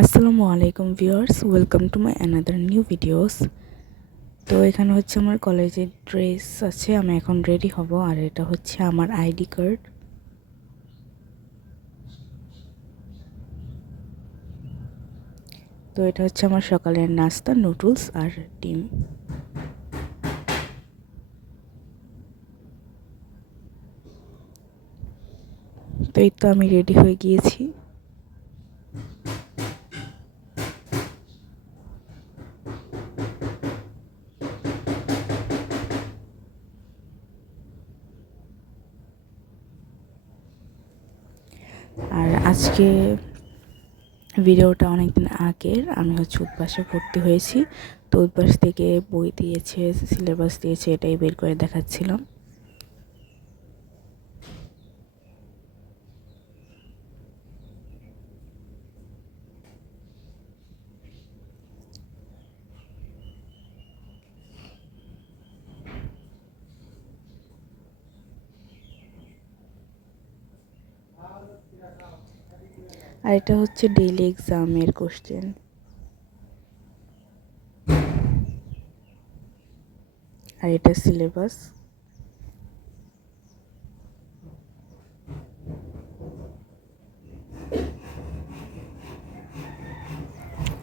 আসসালামু আলাইকুম viewers, welcome to my another new videos. তো এখানে হচ্ছে আমার কলেজের ড্রেস আছে, আমি এখন রেডি হব। আর এটা হচ্ছে আমার আইডি কার্ড। তো এটা হচ্ছে আমার সকালের নাস্তা, নুডলস আর ডিম। তো এই তো আমি রেডি হয়ে গিয়েছি। আর আজকে ভিডিওটা অনেকদিন আগের। আমি হচ্ছে উদ্বাসে ভর্তি হয়েছি। তো উদ্বাস থেকে বই দিয়েছে, সিলেবাস দিয়েছে, এটাই বের করে দেখাচ্ছিলাম। আর এটা হচ্ছে ডেইলি এক্সামের কোশ্চেন। আর এটা সিলেবাস।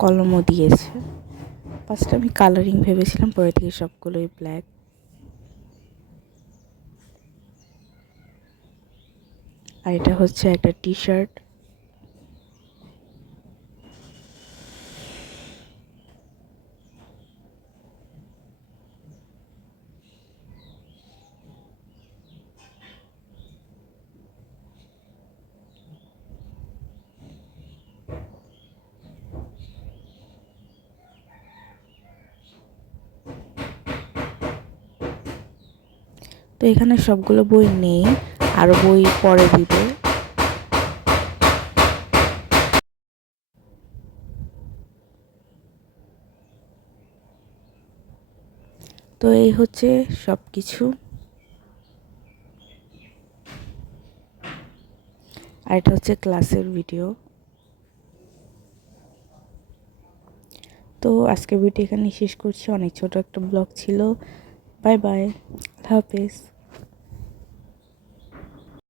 কলমও দিয়েছে। ফার্স্টে আমি কালারিং ভেবেছিলাম, পরে থেকে সবগুলোই ব্ল্যাক। আর এটা হচ্ছে একটা টি শার্ট। তো এখানে সবগুলো বই নেই, আরও বই পরে দিবে। তো এই হচ্ছে সব কিছু। আর এটা হচ্ছে ক্লাসের ভিডিও। তো আজকের ভিডিও এখানে শেষ করছি। অনেক ছোট একটা ব্লগ ছিল। বাই বাই, আল্লাহ হাফেজ।